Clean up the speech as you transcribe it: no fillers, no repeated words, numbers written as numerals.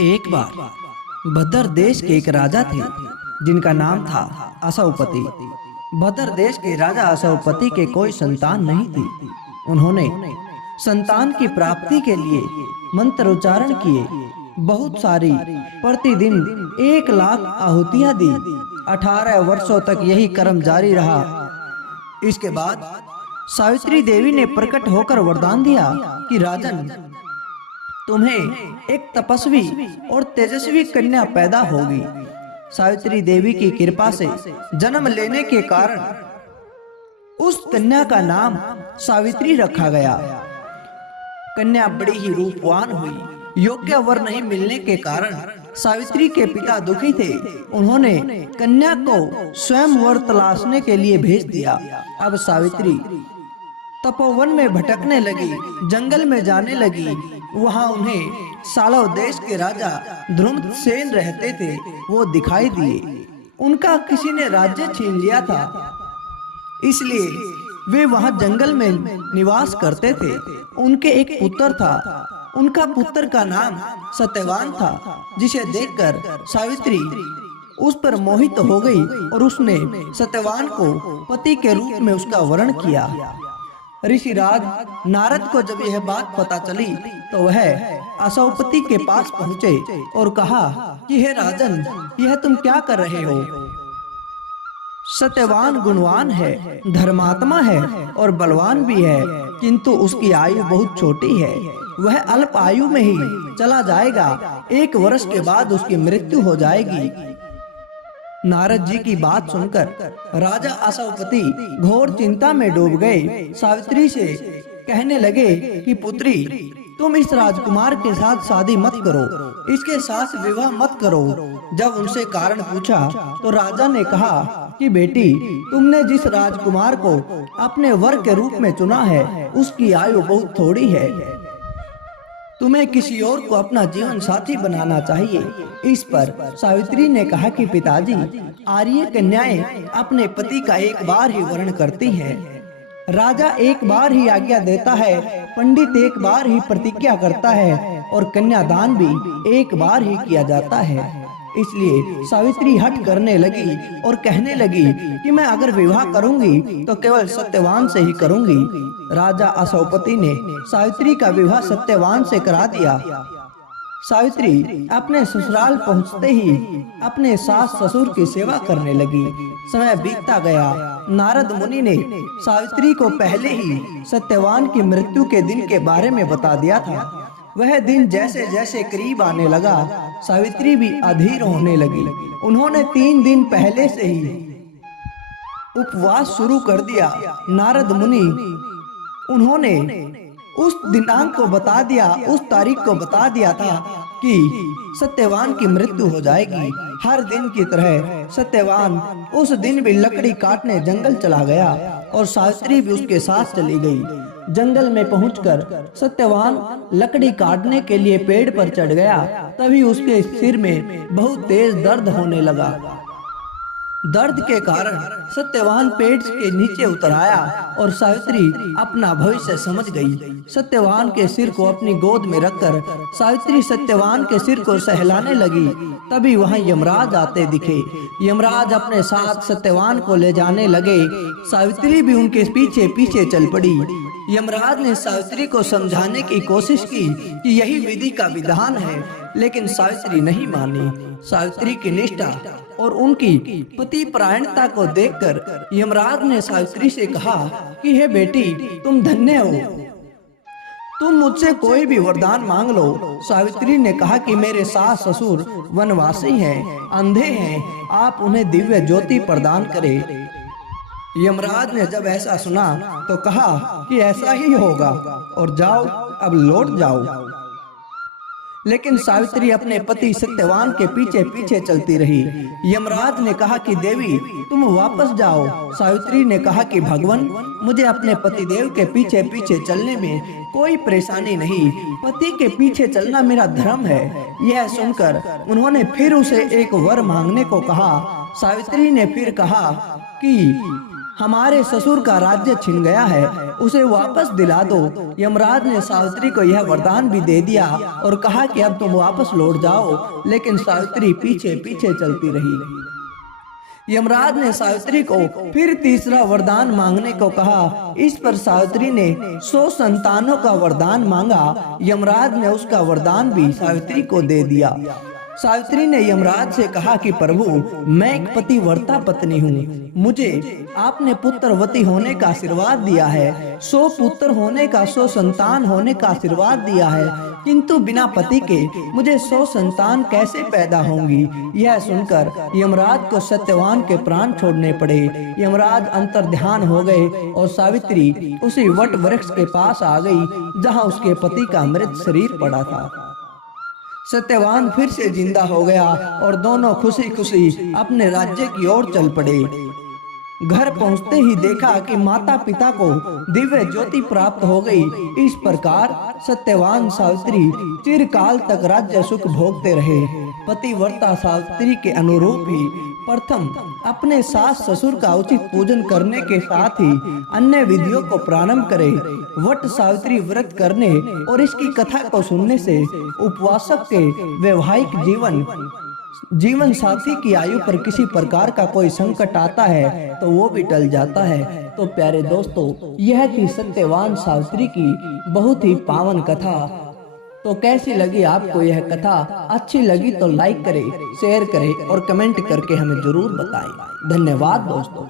एक बार भद्र देश के एक राजा थे जिनका नाम था असवपति। भद्र देश के राजा असवपति के कोई संतान नहीं थी। उन्होंने संतान की प्राप्ति के लिए मंत्र उच्चारण किए, बहुत सारी प्रतिदिन 1,00,000 आहुतियां दी। 18 वर्षों तक यही कर्म जारी रहा। इसके बाद सावित्री देवी ने प्रकट होकर वरदान दिया कि राजन, तुम्हें एक तपस्वी और तेजस्वी कन्या पैदा होगी। सावित्री देवी की कृपा से जन्म लेने के कारण उस कन्या का नाम सावित्री रखा गया। कन्या बड़ी ही रूपवान हुई। योग्य वर नहीं मिलने के कारण सावित्री के पिता दुखी थे। उन्होंने कन्या को स्वयं वर तलाशने के लिए भेज दिया। अब सावित्री तपोवन में भटकने लगी, जंगल में जाने लगी। वहां उन्हें सालव देश के राजा ध्रुमसेन रहते थे, वो दिखाई दिए। उनका किसी ने राज्य छीन लिया था, इसलिए वे वहां जंगल में निवास करते थे। उनके एक पुत्र था। उनका पुत्र का नाम सत्यवान था, जिसे देखकर सावित्री उस पर मोहित हो गई और उसने सत्यवान को पति के रूप में उसका वर्ण किया। ऋषिराज नारद को जब यह बात पता चली तो वह असवपति के पास पहुँचे और कहा कि हे राजन, यह तुम क्या कर रहे हो? सत्यवान गुणवान है, धर्मात्मा है और बलवान भी है, किंतु उसकी आयु बहुत छोटी है। वह अल्प आयु में ही चला जाएगा। 1 वर्ष के बाद उसकी मृत्यु हो जाएगी। नारद जी की बात सुनकर राजा असवपति घोर चिंता में डूब गए। सावित्री से कहने लगे कि पुत्री, तुम इस राजकुमार के साथ शादी मत करो, इसके साथ विवाह मत करो। जब उनसे कारण पूछा तो राजा ने कहा कि बेटी, तुमने जिस राजकुमार को अपने वर के रूप में चुना है, उसकी आयु बहुत थोड़ी है। तुम्हें किसी और को अपना जीवन साथी बनाना चाहिए। इस पर सावित्री ने कहा कि पिताजी, आर्य कन्याएं अपने पति का एक बार ही वर्ण करती हैं। राजा एक बार ही आज्ञा देता है, पंडित एक बार ही प्रतिज्ञा करता है और कन्यादान भी एक बार ही किया जाता है। इसलिए सावित्री हठ करने लगी और कहने लगी कि मैं अगर विवाह करूंगी तो केवल सत्यवान से ही करूंगी। राजा असवपति ने सावित्री का विवाह सत्यवान से करा दिया। सावित्री अपने ससुराल पहुंचते ही अपने सास ससुर की सेवा करने लगी। समय बीतता गया। नारद मुनि ने सावित्री को पहले ही सत्यवान की मृत्यु के दिन के बारे में बता दिया था। वह दिन जैसे जैसे करीब आने लगा, सावित्री भी अधीर होने लगी। उन्होंने 3 दिन पहले से ही उपवास शुरू कर दिया। नारद मुनि उन्होंने उस दिनांक को बता दिया, उस तारीख को बता दिया था कि सत्यवान की मृत्यु हो जाएगी। हर दिन की तरह सत्यवान उस दिन भी लकड़ी काटने जंगल चला गया और सावित्री भी उसके साथ चली गई। जंगल में पहुंचकर सत्यवान लकड़ी काटने के लिए पेड़ पर चढ़ गया। तभी उसके सिर में बहुत तेज दर्द होने लगा। दर्द के कारण सत्यवान पेड़ के नीचे उतर आया और सावित्री अपना भविष्य समझ गई। सत्यवान के सिर को अपनी गोद में रखकर सावित्री सत्यवान के सिर को सहलाने लगी। तभी वहां यमराज आते दिखे। यमराज अपने साथ सत्यवान को ले जाने लगे। सावित्री भी उनके पीछे पीछे चल पड़ी। यमराज ने सावित्री को समझाने की कोशिश की कि यही विधि का विधान है, लेकिन सावित्री नहीं मानी। सावित्री की निष्ठा और उनकी पति परायणता को देखकर यमराज ने सावित्री से कहा कि हे बेटी, तुम धन्य हो, तुम मुझसे कोई भी वरदान मांग लो। सावित्री ने कहा कि मेरे सास ससुर वनवासी हैं, अंधे हैं, आप उन्हें दिव्य ज्योति प्रदान करें। यमराज ने जब ऐसा सुना तो कहा कि ऐसा ही होगा और जाओ, अब लौट जाओ। लेकिन सावित्री अपने पति सत्यवान के पीछे पीछे चलती रही। यमराज ने कहा कि देवी, तुम वापस जाओ। सावित्री ने कहा कि भगवान, मुझे अपने पति देव के पीछे पीछे चलने में कोई परेशानी नहीं, पति के पीछे चलना मेरा धर्म है। यह सुनकर उन्होंने फिर उसे एक वर मांगने को कहा। सावित्री ने फिर कहा कि हमारे ससुर का राज्य छिन गया है, उसे वापस दिला दो। यमराज ने सावित्री को यह वरदान भी दे दिया और कहा कि अब तुम वापस लौट जाओ, लेकिन सावित्री पीछे पीछे चलती रही। यमराज ने सावित्री को फिर तीसरा वरदान मांगने को कहा। इस पर सावित्री ने 100 संतानों का वरदान मांगा। यमराज ने उसका वरदान भी सावित्री को दे दिया। सावित्री ने यमराज से कहा कि प्रभु, मैं एक पतिव्रता पत्नी हूँ, मुझे आपने पुत्रवती होने का आशीर्वाद दिया है, 100 पुत्र होने का, 100 संतान होने का आशीर्वाद दिया है, किंतु बिना पति के मुझे 100 संतान कैसे पैदा होंगी। यह सुनकर यमराज को सत्यवान के प्राण छोड़ने पड़े। यमराज अंतर्ध्यान हो गए और सावित्री उसी वट वृक्ष के पास आ गई जहाँ उसके पति का मृत शरीर पड़ा था। सत्यवान फिर से जिंदा हो गया और दोनों खुशी खुशी अपने राज्य की ओर चल पड़े। घर पहुंचते ही देखा कि माता पिता को दिव्य ज्योति प्राप्त हो गई। इस प्रकार सत्यवान सावित्री चिरकाल तक राज्य सुख भोगते रहे। पतिव्रता सावित्री के अनुरूप ही प्रथम अपने सास ससुर का उचित पूजन करने के साथ ही अन्य विधियों को प्रारंभ करे। वट सावित्री व्रत करने और इसकी कथा को सुनने से उपवासक के वैवाहिक जीवन साथी की आयु पर किसी प्रकार का कोई संकट आता है तो वो भी टल जाता है। तो प्यारे दोस्तों, यह थी सत्यवान सावित्री की बहुत ही पावन कथा। तो कैसी लगी आपको यह कथा? अच्छी लगी तो लाइक करें, शेयर करें और कमेंट करके हमें जरूर बताएं। धन्यवाद दोस्तों।